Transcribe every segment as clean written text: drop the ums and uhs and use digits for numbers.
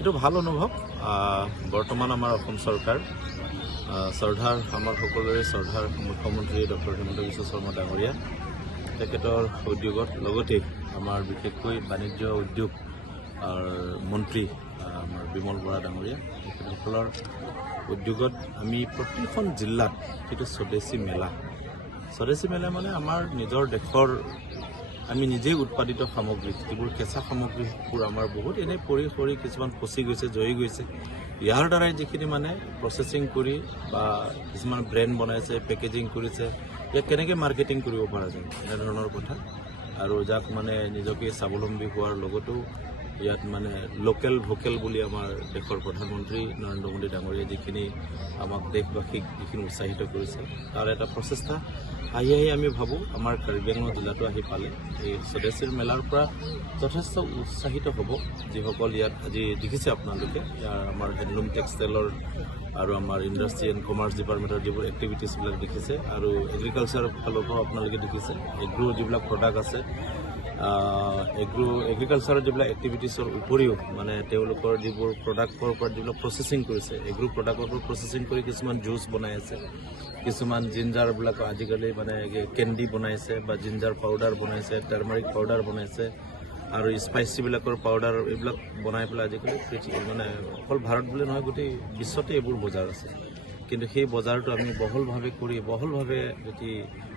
এইটো ভাল অনুভৱ। বৰ্তমান আমাৰ অসম চৰকাৰ শ্ৰদ্ধাৰ আমাৰ সকলোৰে শ্ৰদ্ধাৰ মুখ্যমন্ত্ৰী ডক্টৰ হিমন্ত বিশ্ব শৰ্মা ডাঙৰীয়া তেখেতৰ উদ্যোগত লগতে আমাৰ বিশেষকৈ বাণিজ্য উদ্যোগ মন্ত্ৰী আমাৰ বিমল বৰা ডাঙৰীয়া তেখেতসকলৰ উদ্যোগত আমি প্ৰতিখন জিলাত যিটো স্বদেশী মেলা মানে আমাৰ নিজৰ দেশৰ আমি নিজেই উৎপাদিত সামগ্ৰী যিবোৰ কেঁচা সামগ্ৰীবোৰ আমাৰ বহুত এনেই পৰি সৰি কিছুমান পচি গৈছে জহি গৈছে ইয়াৰ দ্বাৰাই যিখিনি মানে প্ৰচেছিং কৰি বা কিছুমান ব্ৰেণ্ড বনাইছে পেকেজিং কৰিছে ইয়াক কেনেকৈ মাৰ্কেটিং কৰিব পৰা যায় এনেধৰণৰ কথা আৰু যাক মানে নিজকে স্বাৱলম্বী হোৱাৰ লগতো ইয়াত মানে লোকেল ভোকেল বুলি আমাৰ দেশৰ প্ৰধানমন্ত্ৰী নৰেন্দ্ৰ মোদী ডাঙৰীয়াই যিখিনি আমাক দেশবাসীক যিখিনি উৎসাহিত কৰিছে তাৰ এটা প্ৰচেষ্টা আহি আমি ভাবোঁ আমাৰ কাৰ্বি আংলং জিলাটো আহি পালে এই স্বদেশীৰ মেলাৰ পৰা যথেষ্ট উৎসাহিত হ'ব যিসকল ইয়াত আজি দেখিছে আপোনালোকে ইয়াৰ আমাৰ হেণ্ডলুম টেক্সটাইলৰ আৰু আমাৰ ইণ্ডাষ্ট্ৰি এণ্ড কমাৰ্চ ডিপাৰ্টমেণ্টৰ যিবোৰ এক্টিভিটিছবিলাক দেখিছে আৰু এগ্ৰিকালচাৰৰ ফালৰ পৰাও আপোনালোকে দেখিছে এগ্ৰ' যিবিলাক প্ৰডাক্ট আছে এগ্ৰিকালচাৰৰ যিবিলাক এক্টিভিটিছৰ উপৰিও মানে তেওঁলোকৰ যিবোৰ প্ৰডাক্টৰ ওপৰত যিবিলাক প্ৰচেছিং কৰিছে এগ্ৰ' প্ৰডাক্টৰ ওপৰত প্ৰচেছিং কৰি কিছুমান জুচ বনাই আছে কিছুমান জিঞ্জাৰবিলাক আজিকালি মানে কেণ্ডি বনাইছে বা জিঞ্জাৰ পাউডাৰ বনাইছে টাৰ্মাৰিক পাউডাৰ বনাইছে আৰু স্পাইচিবিলাকৰ পাউডাৰ এইবিলাক বনাই পেলাই আজিকালি মানে অকল ভাৰত বুলি নহয় গোটেই বিশ্বতে এইবোৰ বজাৰ আছে কিন্তু সেই বজাৰটো আমি বহলভাৱে যদি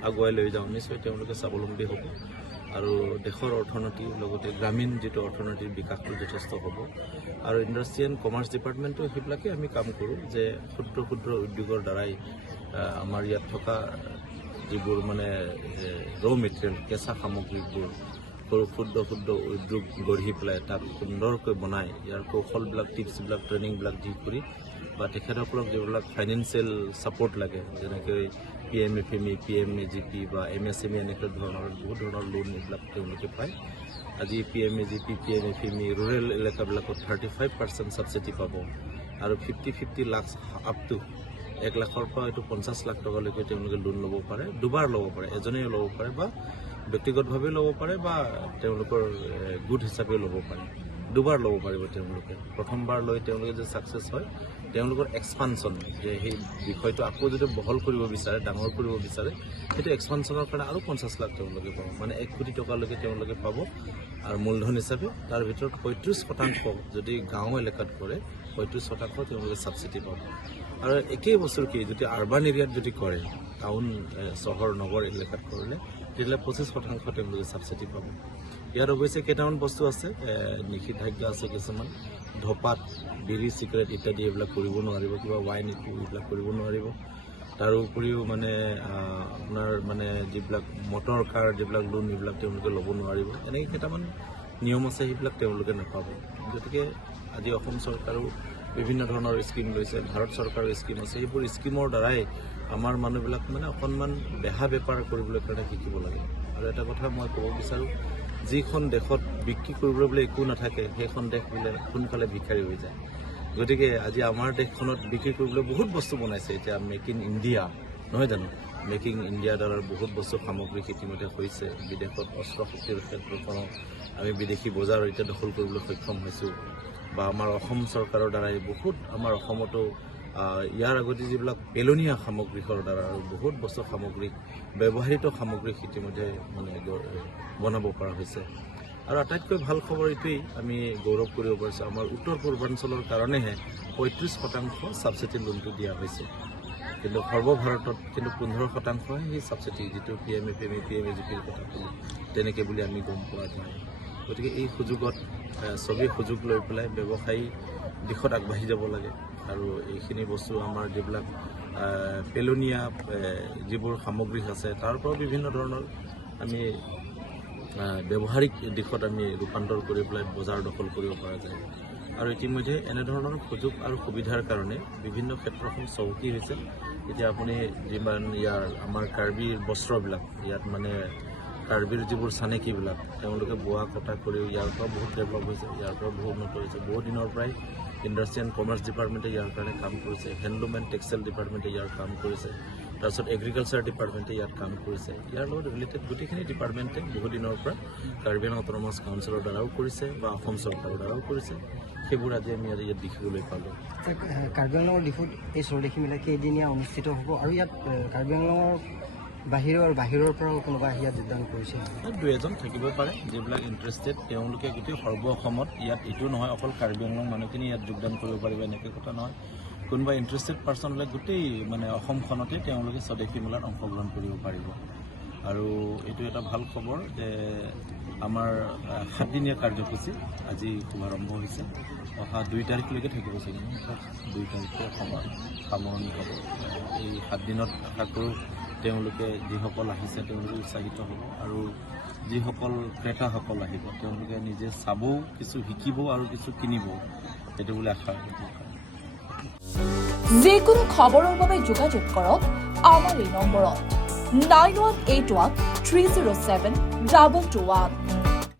আগুৱাই লৈ যাওঁ নিশ্চয় তেওঁলোকে স্বাৱলম্বী হ'ব আৰু দেশৰ অৰ্থনীতি লগতে গ্ৰামীণ যিটো অৰ্থনীতিৰ বিকাশটো যথেষ্ট হ'ব আৰু ইণ্ডাষ্ট্ৰি এণ্ড কমাৰ্চ ডিপাৰ্টমেণ্টো সেইবিলাকে আমি কাম কৰোঁ যে ক্ষুদ্ৰ উদ্যোগৰ দ্বাৰাই আমাৰ ইয়াত থকা যিবোৰ মানে ৰ' মেটেৰিয়েল কেঁচা সামগ্ৰীবোৰ সৰু ক্ষুদ্ৰ উদ্যোগ গঢ়ি পেলাই তাক সুন্দৰকৈ বনাই ইয়াৰ কৌশলবিলাক টিপছবিলাক ট্ৰেইনিংবিলাক দি কৰি বা তেখেতসকলক যিবিলাক ফাইনেন্সিয়েল ছাপৰ্ট লাগে যেনেকৈ PMFME, PMAGP বা MSME এনেকুৱা ধৰণৰ বহুত ধৰণৰ লোন এইবিলাক তেওঁলোকে পায় আজি PMAGP, PMFME ৰুৰেল এলেকাবিলাকত 35% ছাবচিডি পাব আৰু 50 লাখ আপ টু 1 লাখৰ পৰা এইটো 50 লাখ টকালৈকে তেওঁলোকে লোন ল'ব পাৰে দুবাৰ ল'ব পাৰে এজনেই ল'ব পাৰে বা ব্যক্তিগতভাৱে ল'ব পাৰে বা তেওঁলোকৰ গোট হিচাপেও ল'ব পাৰে দুবাৰ ল'ব পাৰিব তেওঁলোকে প্ৰথমবাৰ লৈ তেওঁলোকে যদি ছাকচেছ হয় তেওঁলোকৰ এক্সপানশ্যন যে সেই বিষয়টো আকৌ যদি বহল কৰিব বিচাৰে ডাঙৰ কৰিব বিচাৰে সেইটো এক্সপানশ্যনৰ কাৰণে আৰু 50 লাখ তেওঁলোকে পাব মানে 1 কোটি টকালৈকে তেওঁলোকে পাব আৰু মূলধন হিচাপে তাৰ ভিতৰত 35% যদি গাঁও এলেকাত কৰে 35% তেওঁলোকে ছাবচিডি পাব আৰু একেই বছৰ কি যদি আৰ্বান এৰিয়াত যদি কৰে টাউন চহৰ নগৰ এলেকাত কৰিলে তেতিয়াহ'লে 25% তেওঁলোকে ছাবচিডি পাব ইয়াত অৱশ্যে কেইটামান বস্তু আছে নিষেধাজ্ঞা আছে কিছুমান ধপাত বিড়ি চিগাৰেট ইত্যাদি এইবিলাক কৰিব নোৱাৰিব কিবা ৱাইন এইবিলাক কৰিব নোৱাৰিব তাৰোপৰিও মানে আপোনাৰ মানে যিবিলাক মটৰ কাৰ যিবিলাক লোন এইবিলাক তেওঁলোকে ল'ব নোৱাৰিব এনেকৈ কেইটামান নিয়ম আছে সেইবিলাক তেওঁলোকে নাপাব গতিকে আজি অসম চৰকাৰেও বিভিন্ন ধৰণৰ স্কিম লৈছে ভাৰত চৰকাৰৰ স্কিম আছে সেইবোৰ স্কিমৰ দ্বাৰাই আমাৰ মানুহবিলাক মানে অকণমান বেহা বেপাৰ কৰিবলৈ কাৰণে শিকিব লাগে আৰু এটা কথা মই ক'ব বিচাৰোঁ যিখন দেশত বিক্ৰী কৰিবলৈ বোলে একো নাথাকে সেইখন দেশ বোলে সোনকালে ভিক্ষাৰী হৈ যায় গতিকে আজি আমাৰ দেশখনত বিক্ৰী কৰিবলৈ বহুত বস্তু বনাইছে এতিয়া মেক ইন ইণ্ডিয়া নহয় জানো মেক ইন ইণ্ডিয়াৰ দ্বাৰা বহুত বস্তু সামগ্ৰী ইতিমধ্যে হৈছে বিদেশত অস্ত্ৰ শক্তিৰ ক্ষেত্ৰখনত আমি বিদেশী বজাৰ এতিয়া দখল কৰিবলৈ সক্ষম হৈছোঁ বা আমাৰ অসম চৰকাৰৰ দ্বাৰাই বহুত আমাৰ অসমতো ইয়াৰ আগতে যিবিলাক পেলনীয়া সামগ্ৰীৰ দ্বাৰা আৰু বহুত বস্তু সামগ্ৰী ব্যৱহৃত সামগ্ৰী ইতিমধ্যে মানে বনাব পৰা হৈছে আৰু আটাইতকৈ ভাল খবৰ এইটোৱেই আমি গৌৰৱ কৰিব পাৰিছোঁ আমাৰ উত্তৰ পূৰ্বাঞ্চলৰ কাৰণেহে 35% ছাবচিডি লোনটো দিয়া হৈছে কিন্তু সৰ্বভাৰতত কিন্তু 15% সেই ছাবচিডি যিটো PMFME, PMAGPৰ কথা ক'লোঁ তেনেকৈ বুলি আমি গম পোৱা যায় গতিকে এই সুযোগত চবেই সুযোগ লৈ পেলাই ব্যৱসায়ী দিশত আগবাঢ়ি যাব লাগে আৰু এইখিনি বস্তু আমাৰ যিবিলাক পেলনীয়া যিবোৰ সামগ্ৰী আছে তাৰ পৰাও বিভিন্ন ধৰণৰ আমি ব্যৱহাৰিক দিশত আমি ৰূপান্তৰ কৰি পেলাই বজাৰ দখল কৰিব পৰা যায় আৰু ইতিমধ্যে এনেধৰণৰ সুযোগ আৰু সুবিধাৰ কাৰণে বিভিন্ন ক্ষেত্ৰখন চহকী হৈছে এতিয়া আপুনি যিমান ইয়াৰ আমাৰ কাৰ্বিৰ বস্ত্ৰবিলাক ইয়াত মানে কাৰ্বিৰ যিবোৰ চানেকিবিলাক তেওঁলোকে বোৱা কটা কৰিও ইয়াৰ পৰা বহুত ডেভেলপ হৈছে ইয়াৰ পৰা বহুত উন্নত হৈছে বহু দিনৰ পৰাই ইণ্ডাষ্ট্ৰি এণ্ড কমাৰ্চ ডিপাৰ্টমেণ্টে ইয়াৰ কাৰণে কাম কৰিছে হেণ্ডলুম এণ্ড টেক্সটাইল ডিপাৰ্টমেণ্টে ইয়াৰ কাম কৰিছে তাৰপিছত এগ্ৰিকালচাৰ ডিপাৰ্টমেণ্টে ইয়াত কাম কৰিছে ইয়াৰ লগত ৰিলেটেড গোটেইখিনি ডিপাৰ্টমেণ্টে বহুদিনৰ পৰা কাৰ্বি আংলং অট'নমাছ কাউন্সিলৰ দ্বাৰাও কৰিছে বা অসম চৰকাৰৰ দ্বাৰাও কৰিছে সেইবোৰ আজি আমি ইয়াত দেখিবলৈ পালোঁ। কাৰ্বি আংলঙৰ ডিফুত এই স্বদেশী মেলা কেইদিনীয়া অনুষ্ঠিত হ'ব আৰু ইয়াত কাৰ্বি আংলঙৰ বাহিৰৰ পৰাও কোনোবা ইয়াত যোগদান কৰিছে? 2-এজন থাকিব পাৰে যিবিলাক ইণ্টাৰেষ্টেড, তেওঁলোকে গোটেই সৰ্ব অসমত ইয়াত এইটো নহয় অকল কাৰ্বি আংলং মানুহখিনি ইয়াত যোগদান কৰিব পাৰিব এনেকৈ কথা নহয়। কোনোবা ইণ্টাৰেষ্টেড পাৰ্চন হ'লে গোটেই মানে অসমখনতে তেওঁলোকে স্বদেশী মেলাত অংশগ্ৰহণ কৰিব পাৰিব। আৰু এইটো এটা ভাল খবৰ যে আমাৰ 7 দিনীয়া কাৰ্যসূচী আজি শুভাৰম্ভ হৈছে। অহা 2 তাৰিখলৈকে থাকিব চাগে, 2 তাৰিখে সামৰণি হ'ব। এই 7 দিনত আশা কৰোঁ তেওঁলোকে যিসকল আহিছে তেওঁলোকে উৎসাহিত হ'ব আৰু যিসকল ক্ৰেতাসকল আহিব তেওঁলোকে নিজে চাবও, কিছু শিকিব আৰু কিছু কিনিব, সেইটো বুলি আশা কৰোঁ। যিকোনো খবৰৰ বাবে যোগাযোগ কৰক আমাৰ এই নম্বৰত 9181 307 221।